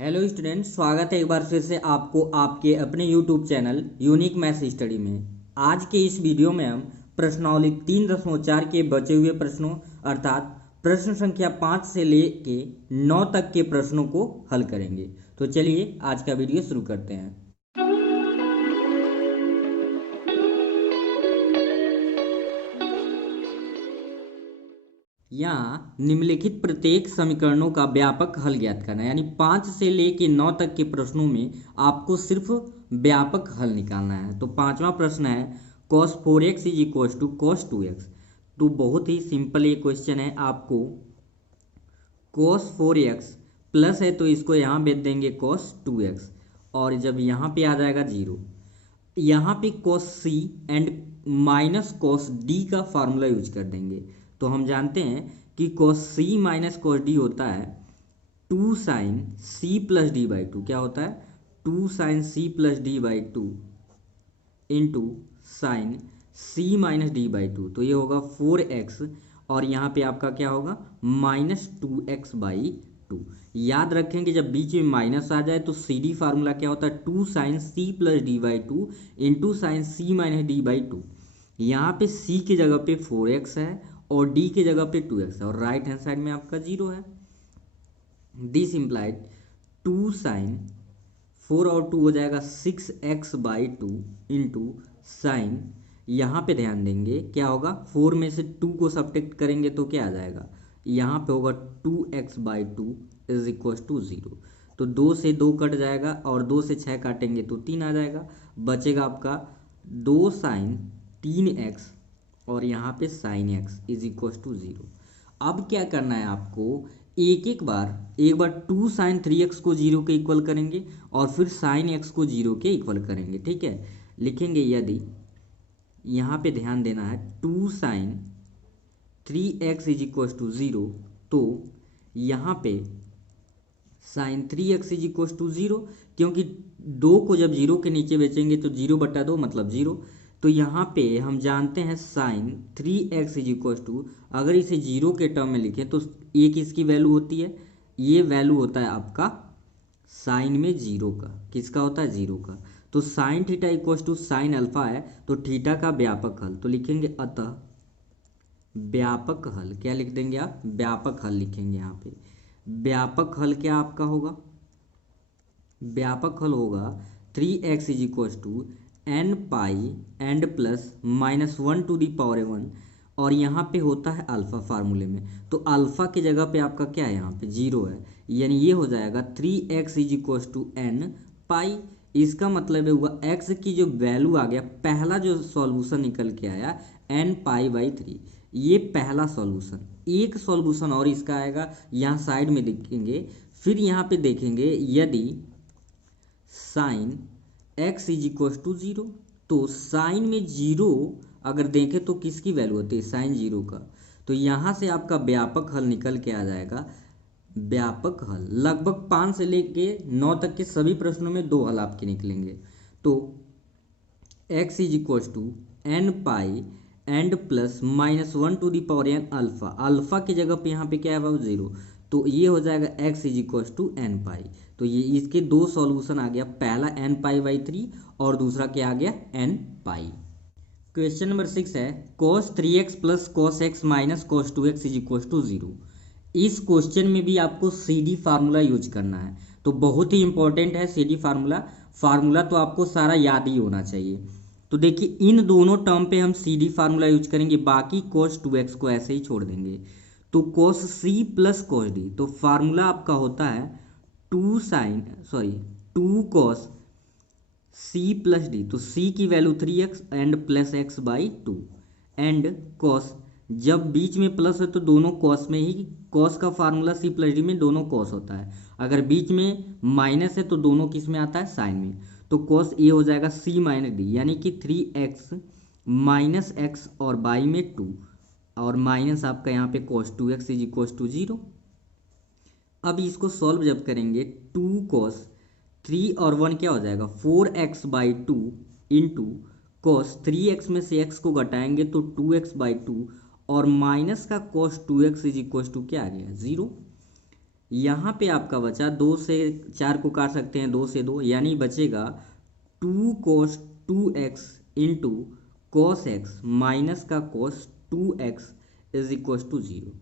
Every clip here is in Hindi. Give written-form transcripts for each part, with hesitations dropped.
हेलो स्टूडेंट, स्वागत है एक बार फिर से आपको आपके अपने YouTube channel unique maths study में। आज के इस वीडियो में हम प्रश्नावली 3.4 के बचे हुए प्रश्नों अर्थात प्रश्न संख्या 5 से लेके 9 तक के प्रश्नों को हल करेंगे। तो चलिए आज का वीडियो शुरू करते हैं। यहाँ निम्नलिखित प्रत्येक समीकरणों का व्यापक हल ज्ञात करना है, यानी 5 से लेके 9 तक के प्रश्नों में आपको सिर्फ व्यापक हल निकालना है। तो पांचवा प्रश्न है cos 4x is equal to cos 2x। तो बहुत ही सिंपल ये क्वेश्चन है। आपको cos 4x प्लस है तो इसको यहाँ भेज देंगे cos 2x, और जब यहाँ पे आ जाएगा जीरो, यहाँ पे cos c and minus cos d का फार्मूला यूज कर देंगे। तो हम जानते हैं कि cos c minus cos d होता है 2 sine c plus D by two. क्या होता है? 2 sine c plus D by two into sine c minus D by two. तो ये होगा 4x, और यहाँ पे आपका क्या होगा? Minus 2x by to. याद रखें कि जब बीच में माइनस आ जाए तो सी डी फार्मूला क्या होता है? 2 sine c plus D by two into sine c minus D by two. यहाँ पे c की जगह पे 4x है और d की जगह पे 2x है, और राइट हैंड साइड में आपका जीरो है। दिस इम्प्लाइड 2 साइन 4 और 2 हो जाएगा 6x by two into sign, यहाँ पे ध्यान देंगे क्या होगा? 4 में से 2 को सब्ट्रैक्ट करेंगे तो क्या आ जाएगा? यहाँ पे होगा 2x by two is equal to 0। तो 2 से 2 कट जाएगा और 2 से 6 काटेंगे तो 3 आ जाएगा। बचेगा आपका 2 साइन 3x और यहाँ पे sine x is equal to 0। अब क्या करना है आपको? एक बार 2 साइन 3x को 0 के इक्वल करेंगे और फिर साइन x को 0 के इक्वल करेंगे। ठीक है, लिखेंगे यदि यहाँ पे ध्यान देना है 2 sign 3x is equal to 0, तो यहाँ पे sign 3x is equal to 0, क्योंकि 2 को जब 0 के नीचे बेचेंगे तो 0/2 मतलब 0। तो यहाँ पे हम जानते हैं sign 3x is equal to, अगर इसे 0 के टर्म में लिखें तो एक इसकी वैल्यू होती है, ये वैल्यू होता है आपका साइन में 0 का। किसका होता है? 0 का। तो sine theta equal to sine alpha है, तो थीटा का व्यापक हल तो लिखेंगे अतः व्यापक हल। क्या लिख देंगे आप? व्यापक हल लिखेंगे यहाँ पे। व्यापक हल क्या आपका होगा? व्यापक हल होगा 3x is equal to N pi and plus minus 1 to the power 1, और यहाँ पे होता है अल्फा फार्मूले में, तो अल्फा की जगह पे आपका क्या है? यहाँ पे 0 है, यानी ये हो जाएगा 3x is equal to N pi. इसका मतलब हुआ x की जो वैल्यू आ गया, पहला जो सॉल्यूशन निकल के आया एन पाई बाई 3, ये पहला सॉल्यूशन। एक सॉल्यूशन और इसका आएगा, यहाँ साइड में देखेंगे। फिर यहाँ पे देखेंगे यदि sine x is equal to 0, तो साइन में 0 अगर देखें तो किसकी वैल्यू होती है? साइन 0 का। तो यहाँ से आपका व्यापक हल निकल के आ जाएगा। व्यापक हल लगभग 5 से लेके 9 तक के सभी प्रश्नों में 2 हल आपके निकलेंगे। तो x is equal to N pi and plus minus 1 to the power N alpha. Alpha की जगह पे यहाँ पे क्या है? 0। तो ये हो जाएगा x is equal to N pi. तो ये इसके दो सॉल्यूशन आ गया, पहला एन पाई बाई 3 और दूसरा क्या आ गया? एन पाई। क्वेश्चन नंबर 6 है cos 3x plus cos x minus cos 2x is equal to 0। इस क्वेश्चन में भी आपको सी डी फार्मूला यूज करना है, तो बहुत ही इंपॉर्टेंट है सी डी फार्मूला। फार्मूला तो आपको सारा याद ही होना चाहिए। तो देखिए इन दोनों टर्म पे हम सी डी फार्मूला यूज करेंगे, बाकी cos 2x को ऐसे ही छोड़ देंगे। तो cos c plus cos d, तो फार्मूला आपका होता है 2 cos c प्लस डी। तो c की value 3x and plus x by two and cos, जब बीच में प्लस है तो दोनों cos में ही, cos का फार्मूला c प्लस डी में दोनों cos होता है। अगर बीच में माइनस है तो दोनों किस में आता है? साइन में। तो cos ये हो जाएगा c माइनस डी, यानी कि 3x माइनस एक्स और बाई में 2, और माइनस आपका यहाँ पे cos 2x is equal to 0। अब इसको सॉल्व जब करेंगे 2 cos 3 और 1 क्या हो जाएगा? 4x by two into cos 3x में से x को घटाएंगे तो 2x बाई टू, और माइनस का cos 2x is equal to क्या आ गया? 0। यहाँ पे आपका बचा 2 से 4 को काट सकते हैं, 2 से 2, यानी बचेगा 2 cos 2x into cos x minus का cos 2x is equal to 0।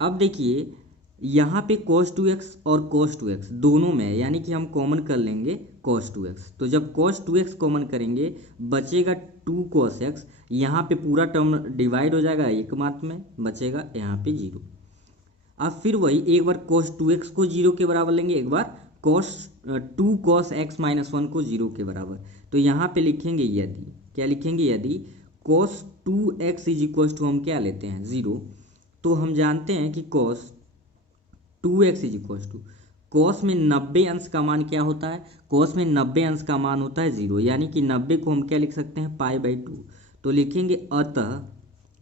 अब देखिए यहाँ पे cos 2x और cos 2x दोनों में है, यानी कि हम कॉमन कर लेंगे cos 2x। तो जब cos 2x कॉमन करेंगे बचेगा 2 cos x, यहाँ पे पूरा टर्म डिवाइड हो जाएगा, एक मात्र में बचेगा यहाँ पे 0। अब फिर वही एक बार cos 2x को 0 के बराबर लेंगे, एक बार टू cos x माइनस 1 को 0 के बराबर। तो यहाँ पे लिखेंगे यदि, क्या लिखेंगे, यदि cos 2x is equal to हम क्या लेते हैं 0, तो हम जानते हैं कि cos 2x is equal to cos में 90 अंश का मान क्या होता है, कॉस में 90 अंश का मान होता है 0, यानी कि 90 को हम क्या लिख सकते हैं π/2। तो लिखेंगे अतः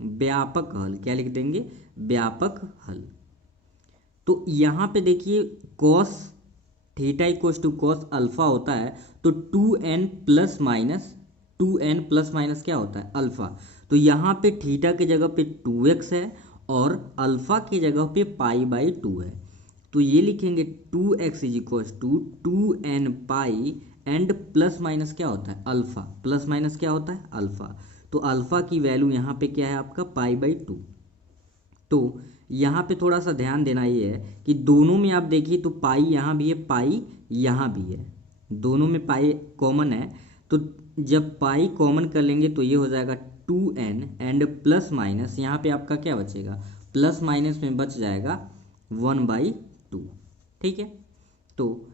व्यापक हल, क्या लिख देंगे, व्यापक हल। तो यहाँ पे देखिए cos theta equal to cos alpha होता है, तो 2n प्लस माइनस क्या होता है अल्फा। तो यहाँ पे थीटा की जगह पे 2x है और अल्फा की जगह पे π/2 है। तो ये लिखेंगे 2x is equal to 2n pi and plus minus क्या होता है अल्फा, प्लस माइनस क्या होता है अल्फा। तो अल्फा की वैल्यू यहाँ पे क्या है आपका π/2। तो यहाँ पे थोड़ा सा ध्यान देना ये है कि दोनों में आप देखिए तो पाई यहाँ भी है, पाई यहाँ भी है, दोनों में पाई कॉमन है। तो जब पाई कॉमन कर लेंगे तो ये हो जाएगा 2n एंड प्लस माइनस यहाँ पे आपका क्या बचेगा, प्लस माइनस में बच जाएगा 1/2। ठीक है, तो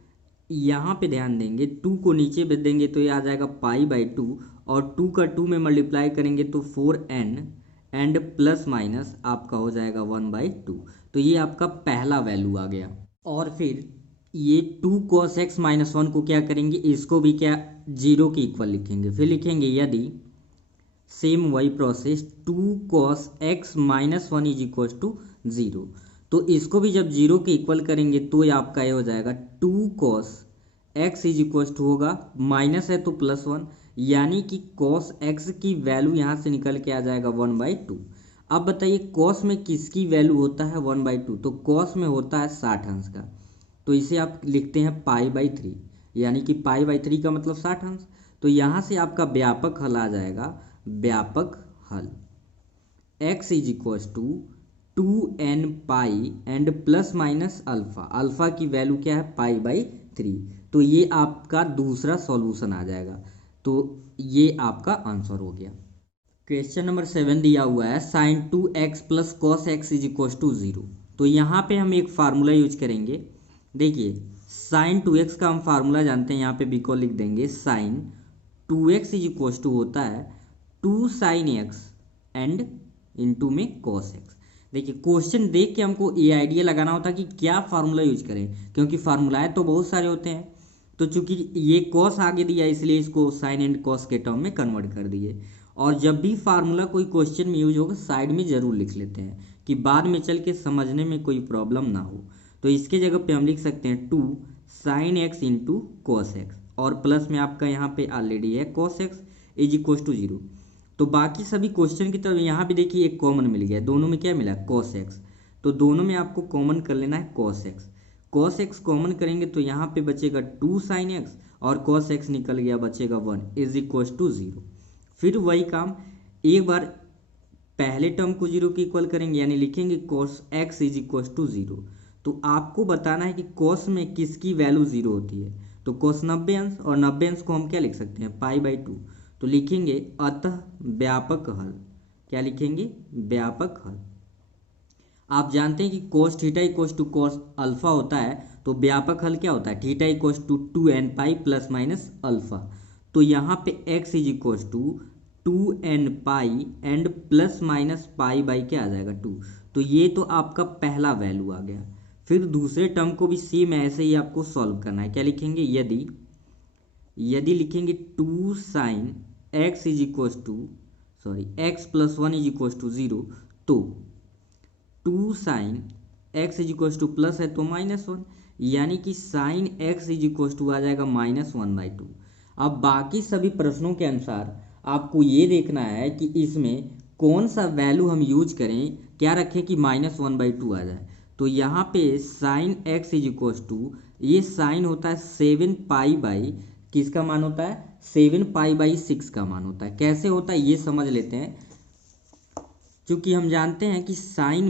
यहाँ पे ध्यान देंगे 2 को नीचे भेज देंगे तो ये आ जाएगा π/2 और 2 का 2 में मल्टीप्लाई करेंगे तो 4n एंड प्लस माइनस आपका हो जाएगा 1/2। तो ये आपका पहला वैल्यू आ गया। और फिर ये 2 cos x माइनस 1 को क्या करेंगे, इसको भी क्या 0 के इक्वल लिखेंगे। फिर लिखेंगे यदि सेम वही process 2 cos x minus 1 is equal to 0, तो इसको भी जब 0 के इक्वल करेंगे तो ये आपका ये हो जाएगा 2 cos x is equal to होगा, माइनस है तो +1, यानी कि cos x की वैल्यू यहाँ से निकल के आ जाएगा 1/2। अब बताइए cos में किसकी वैल्यू होता है 1/2, तो cos में होता है 60 अंश का। तो इसे आप लिखते हैं π/3, यानी कि π/3 का मतलब 60 अंश। तो यहाँ से आपका व्यापक हल आ जाएगा, व्यापक हल x is equal to 2n pi and plus minus alpha, alpha की वैल्यू क्या है π/3। तो ये आपका दूसरा सॉल्यूशन आ जाएगा। तो ये आपका आंसर हो गया। क्वेश्चन नंबर 7 दिया हुआ है sin 2x plus cos x is equal to 0। तो यहाँ पे हम एक फार्मूला यूज करेंगे। देखिए sin 2x का हम फार्मूला जानते हैं, यहाँ पे b को लिख देंगे sin 2x is equal to होता है 2 sin x एंड इंटू में cos x। देखिए क्वेश्चन देख के हमको ये आइडिया लगाना होता है कि क्या फार्मूला यूज करें, क्योंकि फार्मूलाएं तो बहुत सारे होते हैं। तो चूंकि ये cos आगे दिया इसलिए इसको साइन एंड cos के टर्म में कन्वर्ट कर दिए। और जब भी फार्मूला कोई क्वेश्चन में यूज होगा साइड में जरूर लिख लेते हैं कि बाद में चल के समझने में कोई प्रॉब्लम ना हो। तो इसके जगह पे हम लिख सकते हैं 2 sin x into cos x, और प्लस में आपका यहाँ पे ऑलरेडी है cos x is equal to 0। तो बाकी सभी क्वेश्चन की तरफ यहाँ भी देखिए एक कॉमन मिल गया, दोनों में क्या मिला cos x। तो दोनों में आपको कॉमन कर लेना है cos x। cos x common करेंगे तो यहाँ पे बचेगा 2 sin x और cos x निकल गया, बचेगा 1 इज इक्वल टू 0। फिर वही काम एक बार पहले टर्म को 0 के इक्वल करेंगे, यानी लिखेंगे cos x is equal to 0। तो आपको बताना है कि cos में किसकी वैल्यू 0 होती है। तो cos 90 अंश, और 90 अंश को हम क्या लिख सकते हैं π/2। तो लिखेंगे अतः व्यापक हल, क्या लिखेंगे, व्यापक हल। आप जानते हैं कि cos theta equal to cos alpha होता है, तो व्यापक हल क्या होता है, theta equal to 2n pi plus minus alpha. तो यहाँ पे x is equal to 2n pi and plus minus pi by क्या आ जाएगा 2। तो ये तो आपका पहला वैल्यू आ गया। फिर दूसरे टर्म को भी सेम ऐसे ही आपको सॉल्व करना है। क्या लिखेंगे, यदि लिखेंगे 2 sine x is equal to x plus 1 is equal to 0, तो 2 sine x is equal to plus है तो -1, यानी कि sine x is equal to आ जाएगा -1/2। अब बाकी सभी प्रश्नों के अनुसार आपको ये देखना है कि इसमें कौन सा वैल्यू हम यूज करें, क्या रखें कि -1/2 आ जाए। तो यहाँ पे sine x is equal to, ये साइन होता है 7 पाई बाई, किसका मान होता है 7 पाई/6 का मान होता है। कैसे होता है ये समझ लेते हैं। क्योंकि हम जानते हैं कि साइन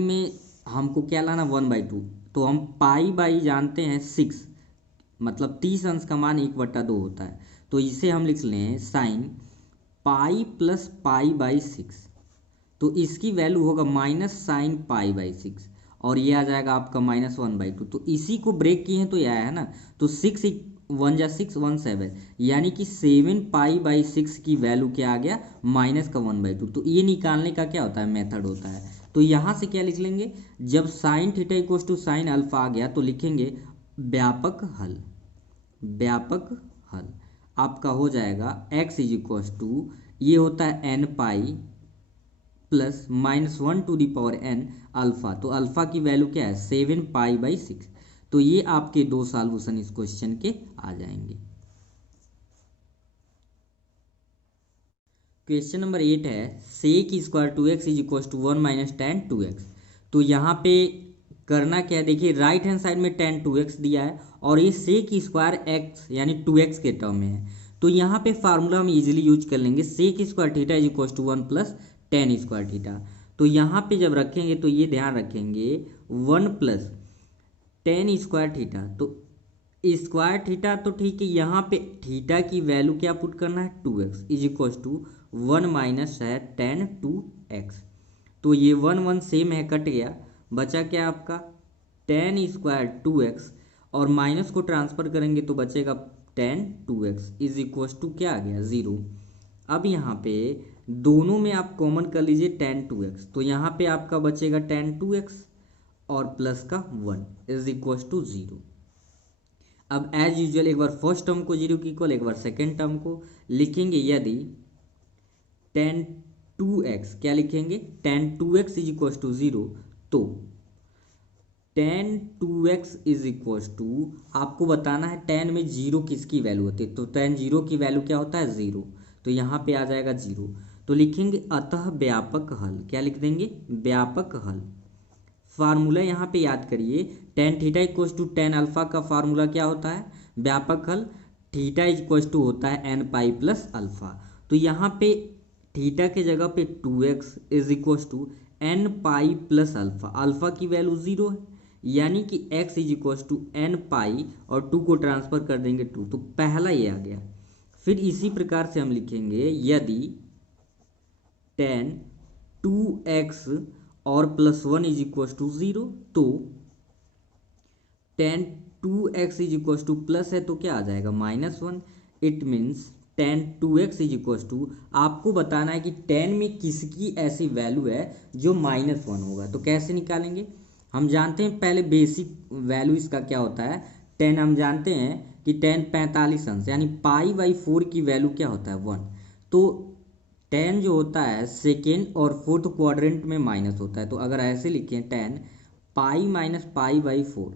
में हमको क्या लाना 1/2, तो हम पाई जानते हैं 6, मतलब 30 अंश का मान 1/2 होता है। तो इसे हम लिख लें साइन पाई प्लस पाई/6, तो इसकी वैल्यू होगा माइनस साइन पाई/6, और ये आ जाएगा आपका -1/2। तो इसी को ब्रेक किए हैं तो ये आया है ना, तो 6 1 जा 6 1 7, यानी कि 7 पाई/6 की वैल्यू क्या आ गया -1/2। तो ये निकालने का क्या होता है मेथड होता है। तो यहाँ से क्या लिख लेंगे, जब sine theta equal to sine alpha आ गया तो लिखेंगे व्यापक हल। व्यापक हल आपका हो जाएगा x इज इक्वल टू, ये होता है n pi plus -1n alpha. तो अल्फा की वैल्यू क्या है 7 पाई/6। तो ये आपके दो सॉल्यूशन इस क्वेश्चन के आ जाएंगे। क्वेश्चन नंबर 8 है sec square 2x is equal to 1 - tan 2x। तो यहाँ पे करना क्या है, देखिए राइट हैंड साइड में tan 2x दिया है और ये सेक स्क्वायर x यानी 2x के टर्म में है। तो यहाँ पे फार्मूला हम इजीली यूज कर लेंगे, sec square theta is equal to 1 plus tan square theta. तो यहाँ पे जब रखेंगे तो ये ध्यान रखेंगे 1 प्लस tan स्क्वायर थीटा, तो स्क्वायर थीटा तो ठीक है, यहाँ पे थीटा की वैल्यू क्या पुट करना है 2x is equal to 1 minus है tan 2x। तो ये 1 1 सेम है, कट गया, बचा क्या आपका tan स्क्वायर 2x, और माइनस को ट्रांसफर करेंगे तो बचेगा tan 2x is equal to क्या आ गया 0। अब यहाँ पे दोनों में आप कॉमन कर लीजिए tan 2x, तो यहाँ पे आपका बचेगा tan 2x और प्लस का 1 इज इक्वल टू 0। अब एज यूजुअल एक बार फर्स्ट टर्म को 0 की इक्वल, एक बार सेकेंड टर्म को लिखेंगे। यदि tan 2x क्या लिखेंगे tan 2x is equal to 0, तो tan 2x is equal to, आपको बताना है tan में 0 किसकी वैल्यू होती है, तो tan 0 की वैल्यू क्या होता है 0, तो यहाँ पे आ जाएगा 0। तो लिखेंगे अतः व्यापक हल, क्या लिख देंगे व्यापक हल। फार्मूला यहाँ पे याद करिए, tan theta equal to tan alpha का फार्मूला क्या होता है व्यापक हल, थीटा इक्वल टू होता है n पाई प्लस अल्फा। तो यहाँ पे थीटा के जगह पे 2x is equal to n pi plus alpha, alpha की वैल्यू 0 है, यानी कि x is equal to n pi और 2 को ट्रांसफर कर देंगे 2, तो पहला ये आ गया। फिर इसी प्रकार से हम लिखेंगे यदि tan 2x और प्लस 1 इज इक्वल टू 0, तो tan 2x is equal to plus है तो क्या आ जाएगा -1। It means tan 2x is equal to, आपको बताना है कि tan में किसकी ऐसी वैल्यू है जो -1 होगा। तो कैसे निकालेंगे, हम जानते हैं पहले बेसिक वैल्यू इसका क्या होता है, tan हम जानते हैं कि tan 45 अंश यानी पाई/4 की वैल्यू क्या होता है 1। तो tan जो होता है सेकेंड और फोर्थ क्वाड्रेंट में माइनस होता है, तो अगर ऐसे लिखें tan पाई माइनस पाई/4,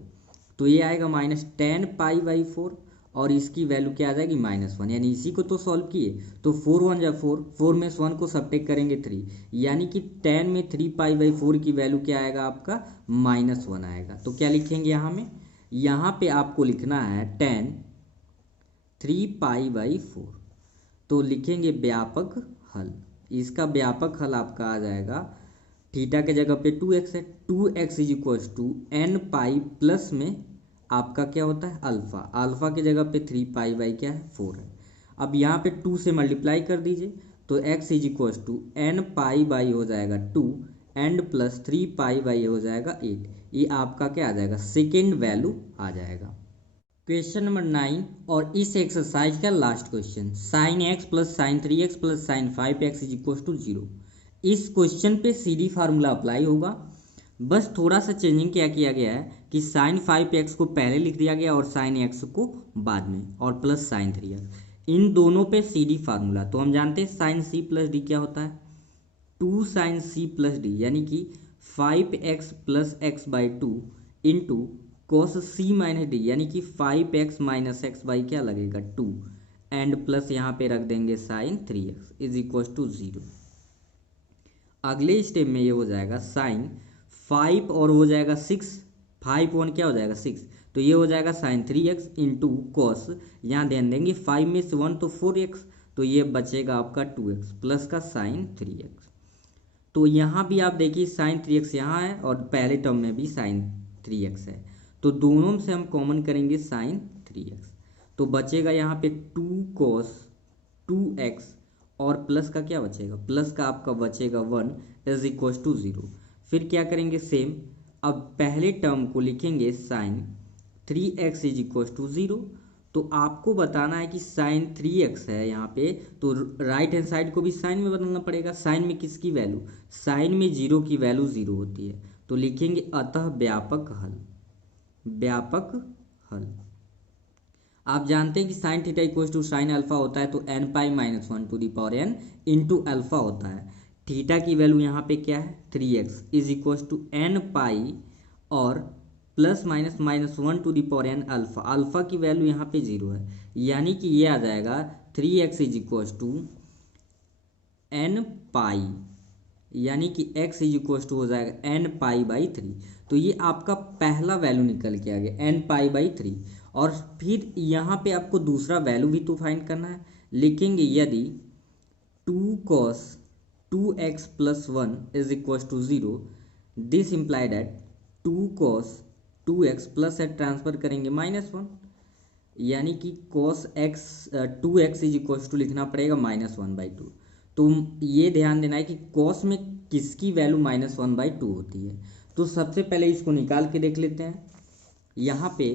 तो ये आएगा -tan पाई/4 और इसकी वैल्यू क्या आ जाएगी -1, यानी इसी को तो सॉल्व किए। तो 4 1 जा 4, 4 में से 1 को सब्ट्रैक्ट करेंगे 3, यानी कि tan में 3 पाई/4 की वैल्यू क्या आएगा आपका -1 आएगा। तो क्या लिखेंगे यहाँ पे आपको लिखना है tan 3 पाई/4, तो लिखेंगे व्यापक हल। इसका व्यापक हल आपका आ जाएगा, थीटा के जगह पे 2x है, 2x is equal to n pi plus में आपका क्या होता है अल्फा, अल्फा की जगह पे 3 पाई क्या है 4 है। अब यहाँ पे 2 से मल्टीप्लाई कर दीजिए, तो x is equal to n pi हो जाएगा 2 एंड प्लस 3 पाई हो जाएगा 8। ये आपका क्या आ जाएगा सेकेंड वैल्यू आ जाएगा। क्वेश्चन नंबर 9 और इस एक्सरसाइज का last question, sine x plus sine 3x plus sine 5x is equal to 0। इस क्वेश्चन पे सीधी फार्मूला अप्लाई होगा, बस थोड़ा सा चेंजिंग क्या किया गया है कि साइन 5x को पहले लिख दिया गया और साइन x को बाद में, और प्लस साइन 3x, इन दोनों पे सीधी फार्मूला। तो हम जानते हैं साइन c प्लस डी क्या होता है 2 साइन c प्लस डी, यानी कि 5x plus x/2 into cos c minus D, यानी कि 5x माइनस x बाई क्या लगेगा 2 एंड प्लस यहाँ पे रख देंगे sign 3x is equal to 0। अगले स्टेप में ये हो जाएगा साइन 5 और हो जाएगा 6, 5 वन क्या हो जाएगा 6, तो ये हो जाएगा साइन 3x इंटू कॉस, यहाँ ध्यान देंगे 5 में से 1 तो 4x, तो ये बचेगा आपका 2x प्लस का साइन 3x। तो यहाँ भी आप देखिए साइन 3x यहाँ है और पहले टर्म में भी साइन 3x है, तो दोनों से हम कॉमन करेंगे साइन 3x, तो बचेगा यहाँ पे 2 cos 2x और प्लस का क्या बचेगा, प्लस का आपका बचेगा 1 इज इक्व टू 0। फिर क्या करेंगे सेम, अब पहले टर्म को लिखेंगे sign 3x is equal to 0। तो आपको बताना है कि साइन 3x है यहाँ पे, तो राइट हैंड साइड को भी साइन में बदलना पड़ेगा। साइन में किसकी वैल्यू, साइन में 0 की वैल्यू 0 होती है, तो लिखेंगे अतः व्यापक हल, व्यापक हल। आप जानते हैं कि sine theta equal to sine alpha होता है, तो n pi minus 1 to the power n into alpha होता है। थीटा की वैल्यू यहाँ पे क्या है 3x is equal to n pi और plus minus minus 1 to the power n alpha, alpha की वैल्यू यहाँ पे 0 है, यानी कि ये आ जाएगा 3x is equal to n pi, यानी कि x इज इक्वल टू हो जाएगा n पाई बाई 3। तो ये आपका पहला वैल्यू निकल के आ गया n पाई बाई 3। और फिर यहाँ पे आपको दूसरा वैल्यू भी तो फाइंड करना है, लिखेंगे यदि 2 cos 2x plus 1 is equal to 0, this imply that 2 cos 2x plus से ट्रांसफर करेंगे -1, यानी कि cos x 2x is equal to लिखना पड़ेगा -1/2। तो ये ध्यान देना है कि cos में किसकी वैल्यू -1/2 होती है। तो सबसे पहले इसको निकाल के देख लेते हैं। यहाँ पे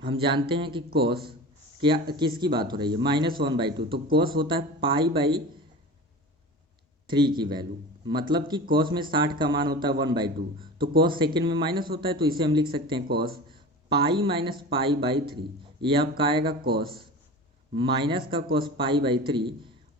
हम जानते हैं कि cos क्या किसकी बात हो रही है -1/2, तो cos होता है पाई/3 की वैल्यू, मतलब कि cos में 60 का मान होता है 1/2, तो cos सेकेंड में माइनस होता है, तो इसे हम लिख सकते हैं cos पाई माइनस पाई/3। ये आपका आएगा cos माइनस का cos पाई/3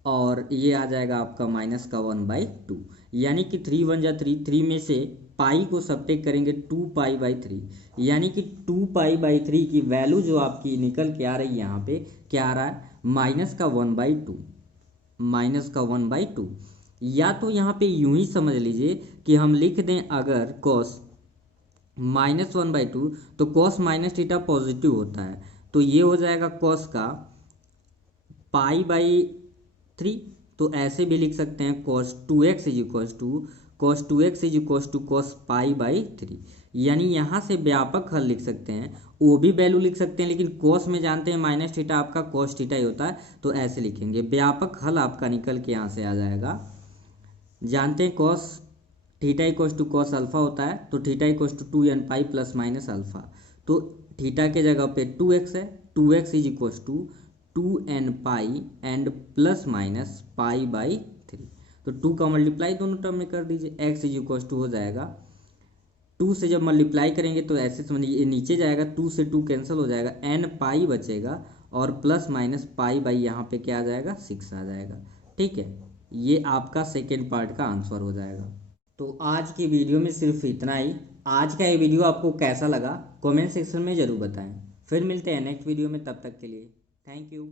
और ये आ जाएगा आपका माइनस का 1/2, यानी कि 3 1 जा 3, 3 में से पाई को सब्ट्रैक्ट करेंगे 2 पाई/3, यानी कि 2 पाई/3 की वैल्यू जो आपकी निकल के आ रही है यहाँ पे क्या आ रहा है माइनस का 1/2, माइनस का 1/2। या तो यहाँ पे यूं ही समझ लीजिए कि हम लिख दें अगर cos -1/2 तो cos माइनस थीटा पॉजिटिव होता है, तो ये हो जाएगा cos का पाई/3। तो ऐसे भी लिख सकते हैं cos 2x is equal to cos पाई/3, यानी यहाँ से व्यापक हल लिख सकते हैं, वो भी वैल्यू लिख सकते हैं, लेकिन cos में जानते हैं माइनस थीटा आपका cos थीटा ही होता है, तो ऐसे लिखेंगे। व्यापक हल आपका निकल के यहाँ से आ जाएगा, जानते हैं cos theta equal to cos alpha होता है, तो theta equal to 2n pi plus minus alpha, तो थीटा के जगह पे 2x है, 2x is equal to 2n pi and plus minus पाई/3, तो 2 का मल्टीप्लाई दोनों टर्म में कर दीजिए, x इज इक्वल टू हो जाएगा 2 से जब मल्टीप्लाई करेंगे तो ऐसे समझिए नीचे जाएगा, 2 से 2 कैंसिल हो जाएगा, n पाई बचेगा और प्लस माइनस पाई/, यहाँ पे क्या आ जाएगा 6 आ जाएगा। ठीक है, ये आपका सेकेंड पार्ट का आंसर हो जाएगा। तो आज की वीडियो में सिर्फ इतना ही। आज का ये वीडियो आपको कैसा लगा कमेंट सेक्शन में ज़रूर बताएं। फिर मिलते हैं नेक्स्ट वीडियो में, तब तक के लिए थैंक यू।